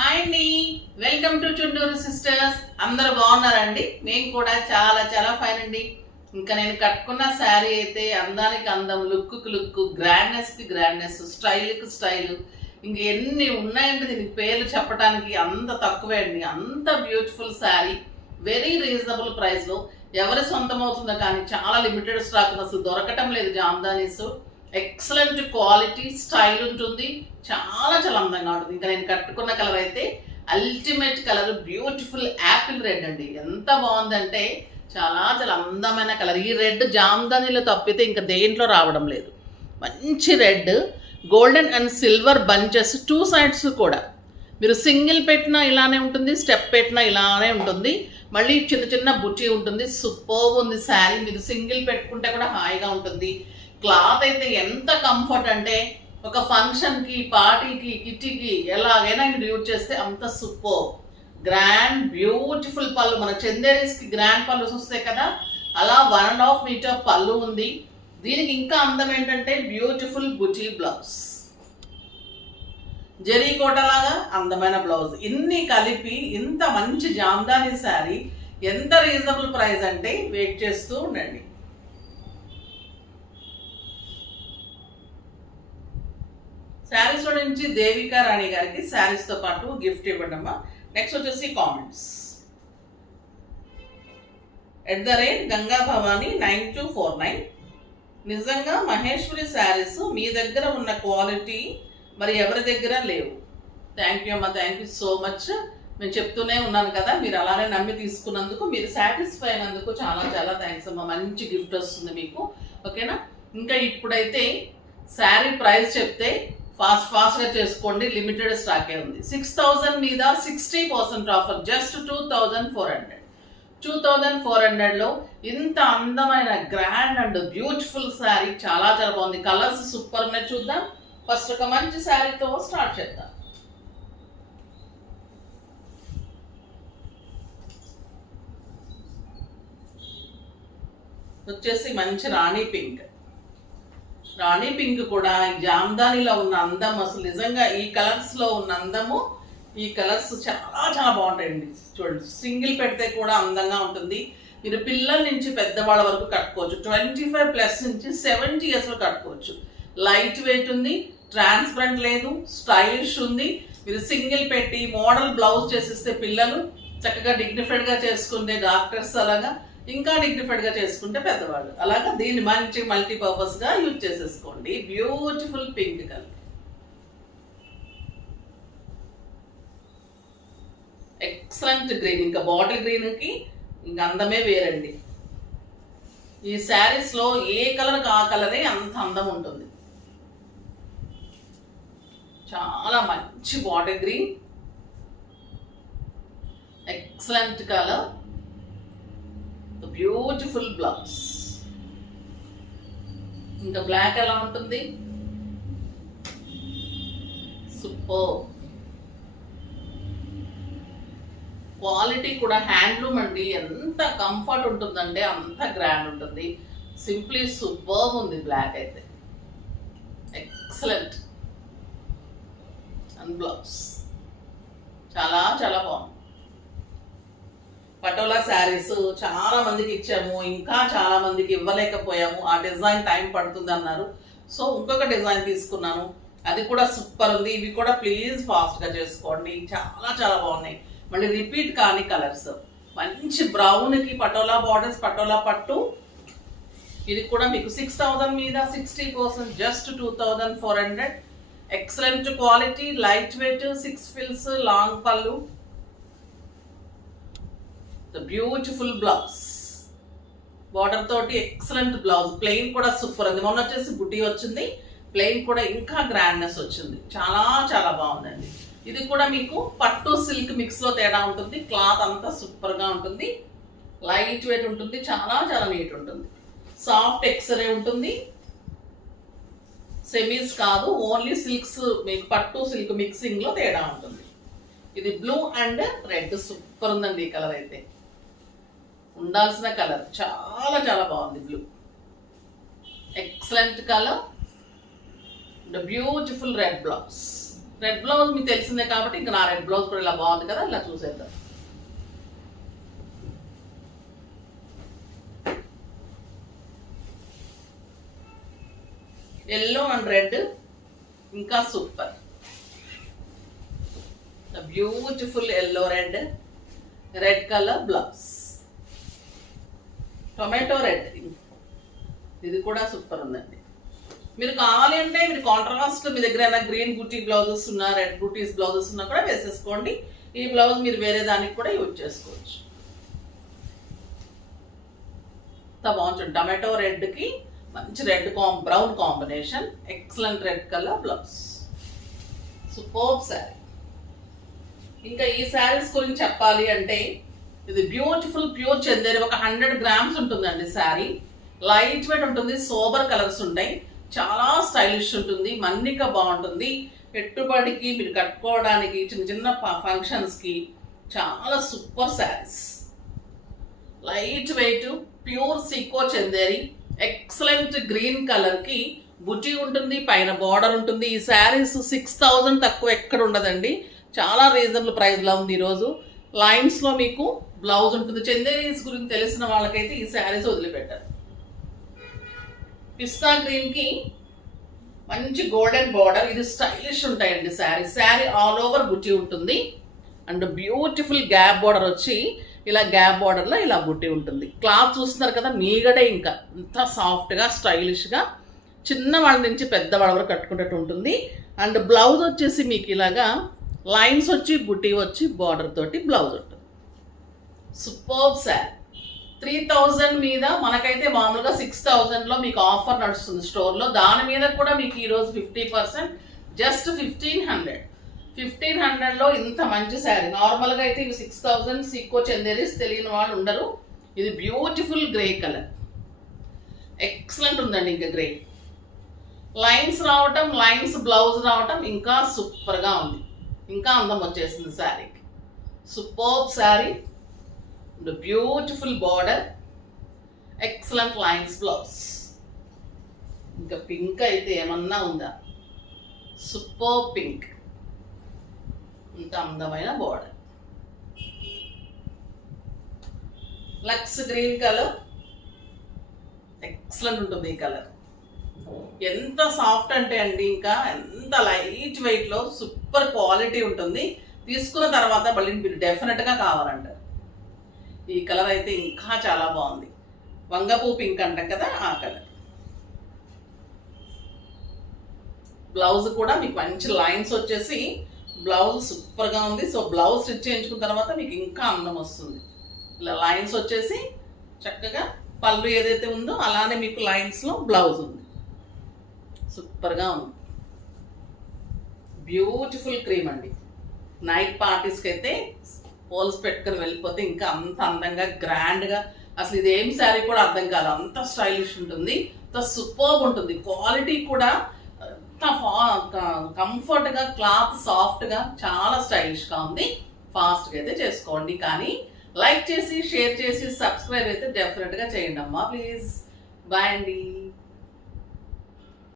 Hi అండి, welcome to Chunduru sisters. అందరూ బాగున్నారండి? నేను కూడా చాలా చాలా ఫైన్ అండి. ఇంకా నేను కట్టుకున్న శారీ అయితే అందానికి అందం, లుక్కు లుక్, గ్రాండ్నెస్కి గ్రాండ్నెస్, స్టైల్కి స్టైల్, ఇంక ఎన్ని ఉన్నాయంటే దీనికి పేర్లు చెప్పడానికి అంత తక్కువే అండి. అంత బ్యూటిఫుల్ శారీ, వెరీ రీజనబుల్ ప్రైస్లో ఎవరి సొంతం అవుతుందో కానీ చాలా లిమిటెడ్ స్టాక్, అసలు దొరకటం లేదు జామ్దానీస్. ఎక్సలెంట్ క్వాలిటీ, స్టైల్ ఉంటుంది, చాలా చాలా అందంగా ఉంటుంది. ఇంకా నేను కట్టుకున్న కలర్ అయితే ultimate colour, beautiful Apple red అండి. ఎంత బాగుందంటే చాలా చాలా అందమైన కలర్. ఈ రెడ్ జామ్దానీలో తప్పితే ఇంకా దేంట్లో రావడం లేదు. మంచి red, golden and silver bunches, two sides కూడా. మీరు సింగిల్ పెట్టినా ఇలానే ఉంటుంది, స్టెప్ పెట్టినా ఇలానే ఉంటుంది. మళ్ళీ చిన్న చిన్న బుట్టి ఉంటుంది. సూపర్ ఉంది శారీ. మీరు సింగిల్ పెట్టుకుంటే కూడా హాయిగా ఉంటుంది. క్లాత్ అయితే ఎంత కంఫర్ట్ అంటే ఒక ఫంక్షన్కి, పార్టీకి, కిట్టీకి ఎలాగైనా మీరు యూజ్ చేస్తే అంత సూపర్. గ్రాండ్ బ్యూటిఫుల్ పళ్ళు, మన చందేరీస్కి గ్రాండ్ పళ్ళు వస్తాయి కదా, అలా 1.5 మీటర్ పళ్ళు ఉంది. దీనికి ఇంకా అందం ఏంటంటే బ్యూటిఫుల్ బుటీ బ్లౌజ్, జరీ కోటలాగా అందమైన బ్లౌజ్. ఇన్ని కలిపి ఇంత మంచి జామ్దానీ శారీ ఎంత రీజనబుల్ ప్రైస్ అంటే వెయిట్ చేస్తూ ఉండండి. శారీస్లో నుంచి దేవికా రాణి గారికి శారీస్తో పాటు గిఫ్ట్ ఇవ్వండి అమ్మా. నెక్స్ట్ వచ్చేసి కామెంట్స్. @గంగా భవాని 9249. నిజంగా మహేశ్వరి శారీస్ మీ దగ్గర ఉన్న క్వాలిటీ మరి ఎవరి దగ్గర లేవు. థ్యాంక్ యూ అమ్మా, థ్యాంక్ యూ సో మచ్. నేను చెప్తూనే ఉన్నాను కదా, మీరు అలానే నమ్మి తీసుకున్నందుకు, మీరు సాటిస్ఫై అయినందుకు చాలా చాలా థ్యాంక్స్ అమ్మా. మంచి గిఫ్ట్ వస్తుంది మీకు, ఓకేనా? ఇంకా ఇప్పుడైతే శారీ ప్రైస్ చెప్తే ఫాస్ట్గా చేసుకోండి, లిమిటెడ్ స్టాకే ఉంది. 6000 మీద 60% ఆఫర్, జస్ట్ 2400. 2400లో ఇంత అందమైన గ్రాండ్ అండ్ బ్యూటిఫుల్ శారీ చాలా చాలా బాగుంది. కలర్స్ సూపర్ ఉన్నాయి. చూద్దాం. ఫస్ట్ ఒక మంచి శారీతో స్టార్ట్ చేద్దాం. వచ్చేసి మంచి రాణి పింక్. రాణి పింక్ కూడా జామ్దానీలో ఉన్న అందం, అసలు నిజంగా ఈ కలర్స్లో ఉన్న అందము, ఈ కలర్స్ చాలా చాలా బాగుంటాయండి. చూడండి, సింగిల్ పెడితే కూడా అందంగా ఉంటుంది. మీరు పిల్లల నుంచి పెద్దవాళ్ళ వరకు కట్టుకోవచ్చు. 25+ నుంచి 70 years కట్టుకోవచ్చు. లైట్ వెయిట్ ఉంది, ట్రాన్స్పరెంట్ లేదు, స్టైలిష్ ఉంది. మీరు సింగిల్ పెట్టి మోడల్ బ్లౌజ్ చేసిస్తే పిల్లలు చక్కగా డిగ్నిఫైడ్గా చేసుకుంటే డాక్టర్స్, అలాగా ఇంకా డిగ్నిఫైడ్గా చేసుకుంటే పెద్దవాళ్ళు, అలాగా దీన్ని మంచి మల్టీపర్పస్గా యూజ్ చేసేసుకోండి. Beautiful pink colour, excellent green. ఇంకా బాటిల్ గ్రీన్కి ఇంకా అందమే వేరండి. ఈ శారీస్లో ఏ కలర్కి ఆ కలరే అంత అందం ఉంటుంది. చాలా మంచి bottle green, excellent colour, beautiful blouse. ఇంకా బ్లాక్ ఎలా ఉంటుంది? సూపర్ క్వాలిటీ కూడా, హ్యాండ్లూమ్ అండి. ఎంత కంఫర్ట్ ఉంటుందంటే అంత గ్రాండ్ ఉంటుంది. సింప్లీ సూపర్ ఉంది. బ్లాక్ అయితే ఎక్సలెంట్. అండ్ బ్లౌజ్ చాలా చాలా బాగుంది. పటోలా శారీస్ చాలా మందికి ఇచ్చాము, ఇంకా చాలా మందికి ఇవ్వలేకపోయాము. ఆ డిజైన్ టైం పడుతుంది అన్నారు, సో ఇంకొక డిజైన్ తీసుకున్నాను. అది కూడా సూపర్ ఉంది. ఇవి కూడా ప్లీజ్ ఫాస్ట్గా చేసుకోండి, చాలా చాలా బాగున్నాయి. మళ్ళీ రిపీట్ కాని కలర్స్. మంచి బ్రౌన్కి పటోలా బార్డర్స్, పటోలా పట్టు. ఇది కూడా మీకు 6000 మీద 60%, just 2400. Excellent quality, light weight, 6 ఫిల్స్, లాంగ్ పళ్ళు, బ్యూటిఫుల్ బ్లౌజ్, బార్డర్ తోటి ఎక్సలెంట్ బ్లౌజ్. ప్లెయిన్ కూడా సూపర్ ఉంది. మొన్న వచ్చేసి బుట్టి వచ్చింది, ప్లెయిన్ కూడా ఇంకా గ్రాండ్నెస్ వచ్చింది. చాలా చాలా బాగుందండి. ఇది కూడా మీకు పట్టు సిల్క్ మిక్స్లో తేడా ఉంటుంది. క్లాత్ అంతా సూపర్గా ఉంటుంది, లైట్ వెయిట్ ఉంటుంది, చాలా చాలా నీట్ ఉంటుంది. సాఫ్ట్ ఎక్స్రే ఉంటుంది, సెమీస్ కాదు, ఓన్లీ సిల్క్స్. మీకు పట్టు సిల్క్ మిక్సింగ్లో తేడా ఉంటుంది. ఇది బ్లూ అండ్ రెడ్, సూపర్ ఉందండి. ఈ కలర్ అయితే ఉండాల్సిన కలర్, చాలా చాలా బాగుంది. Blue excellent colour, beautiful red blouse. Red blouse మీకు తెలిసిందే కాబట్టి ఇంకా నా రెడ్ బ్లౌజ్ కూడా ఇలా బాగుంది కదా, ఇలా చూసేద్దాం. ఎల్లో అండ్ రెడ్ ఇంకా super. Beautiful yellow red colour blouse, tomato red, ఇది కూడా సూపర్ ఉందండి. మీరు కావాలి అంటే మీరు కాంట్రాస్ట్ మీ దగ్గర ఏమైనా గ్రీన్ బూటీ బ్లౌజెస్ ఉన్నా, రెడ్ బూటీస్ బ్లౌజెస్ ఉన్నా కూడా వేసేసుకోండి. ఈ బ్లౌజ్ మీరు వేరే దానికి కూడా యూజ్ చేసుకోవచ్చు. బాగుంటుంది. టమాటో రెడ్ కి మంచి red brown combination, excellent red colour blouse, super sari. ఇంకా ఈ శారీస్ గురించి చెప్పాలి అంటే ఇది బ్యూటిఫుల్ ప్యూర్ చందేరి, ఒక 100 grams ఉంటుందండి శారీ. లైట్ వెయిట్ ఉంటుంది, సోబర్ కలర్స్ ఉంటాయి, చాలా స్టైలిష్ ఉంటుంది, మన్నిక బాగుంటుంది. పెట్టుబడికి మీరు కట్టుకోవడానికి చిన్న చిన్న ఫంక్షన్స్కి చాలా super saris. Light weight pure సీకో చందేరి, ఎక్సలెంట్ గ్రీన్ కలర్కి బుటీ ఉంటుంది, పైన బార్డర్ ఉంటుంది. ఈ శారీస్ 6000 తక్కువ ఎక్కడ ఉండదండి, చాలా రీజనబుల్ ప్రైస్లో ఉంది. ఈరోజు లైన్స్లో మీకు బ్లౌజ్ ఉంటుంది. చందేరీస్ గురించి తెలిసిన వాళ్ళకైతే ఈ శారీస్ వదిలిపెట్టారు. పిస్తా గ్రీన్కి మంచి గోల్డెన్ బార్డర్, ఇది స్టైలిష్ ఉంటాయండి శారీ ఆల్ ఓవర్ బుట్టి ఉంటుంది. అండ్ బ్యూటిఫుల్ గ్యాప్ బార్డర్ వచ్చి ఇలా గ్యాప్ బార్డర్లో ఇలా బుట్టి ఉంటుంది. క్లాత్ చూస్తున్నారు కదా, మీగడే ఇంకా ఇంత సాఫ్ట్గా స్టైలిష్గా చిన్న వాళ్ళ నుంచి పెద్ద వాళ్ళ వరకు కట్టుకునేట్టు ఉంటుంది. అండ్ బ్లౌజ్ వచ్చేసి మీకు ఇలాగా లైన్స్ వచ్చి బుట్టి వచ్చి బార్డర్ తోటి బ్లౌజ్ ఉంటుంది. సూపర్ శారీ. 3000 మీద మనకైతే మామూలుగా 6000లో మీకు ఆఫర్ నడుస్తుంది స్టోర్లో. దాని మీద కూడా మీకు ఈరోజు 50%, జస్ట్ 1500లో ఇంత మంచి శారీ. నార్మల్గా అయితే ఇవి 6000 సీకో చందేరీస్ తెలియని వాళ్ళు ఉండరు. ఇది బ్యూటిఫుల్ గ్రే కలర్, ఎక్సలెంట్ ఉందండి. ఇంకా గ్రే లైన్స్ రావటం, లైన్స్ బ్లౌజ్ రావటం ఇంకా సూపర్గా ఉంది, ఇంకా అందం వచ్చేసింది శారీకి. Super sari, beautiful border, excellent lines blouse. ఇంకా పింక్ అయితే ఏమన్నా ఉందా, సూపర్ పింక్, ఇంత అందమైన బార్డర్. లక్స్ గ్రీన్ కలర్, ఎక్సలెంట్ ఉంటుంది ఈ కలర్. ఎంత సాఫ్ట్ అంటే అండి, ఇంకా ఎంత లైట్ వెయిట్లో సూపర్ క్వాలిటీ ఉంటుంది. తీసుకున్న తర్వాత మళ్ళీ మీరు డెఫినెట్గా కావాలంటారు. ఈ కలర్ అయితే ఇంకా చాలా బాగుంది, వంగపూ పింక్ అంటాం కదా ఆ కలర్. బ్లౌజ్ కూడా మీకు మంచి లైన్స్ వచ్చేసి బ్లౌజ్ సూపర్గా ఉంది. సో బ్లౌజ్ స్టిచ్ చేయించుకున్న తర్వాత మీకు ఇంకా అందం వస్తుంది. ఇలా లైన్స్ వచ్చేసి చక్కగా పళ్ళు ఏదైతే ఉందో అలానే మీకు లైన్స్లో బ్లౌజ్ ఉంది, సూపర్గా ఉంది. బ్యూటిఫుల్ క్రీమ్ అండి. నైట్ పార్టీస్కి అయితే పోల్స్ పెట్టుకుని వెళ్ళిపోతే ఇంకా అంత అందంగా గ్రాండ్గా, అసలు ఇది ఏం శారీ కూడా అర్థం కాదు, అంత స్టైలిష్ ఉంటుంది, అంత సూపర్బ్ ఉంటుంది. క్వాలిటీ కూడా అంత కంఫర్ట్గా, క్లాత్ సాఫ్ట్గా చాలా స్టైలిష్గా ఉంది. ఫాస్ట్గా అయితే చేసుకోండి, కానీ లైక్ చేసి షేర్ చేసి సబ్స్క్రైబ్ అయితే డెఫినెట్గా చేయండి అమ్మా ప్లీజ్. బాయ్ అండి.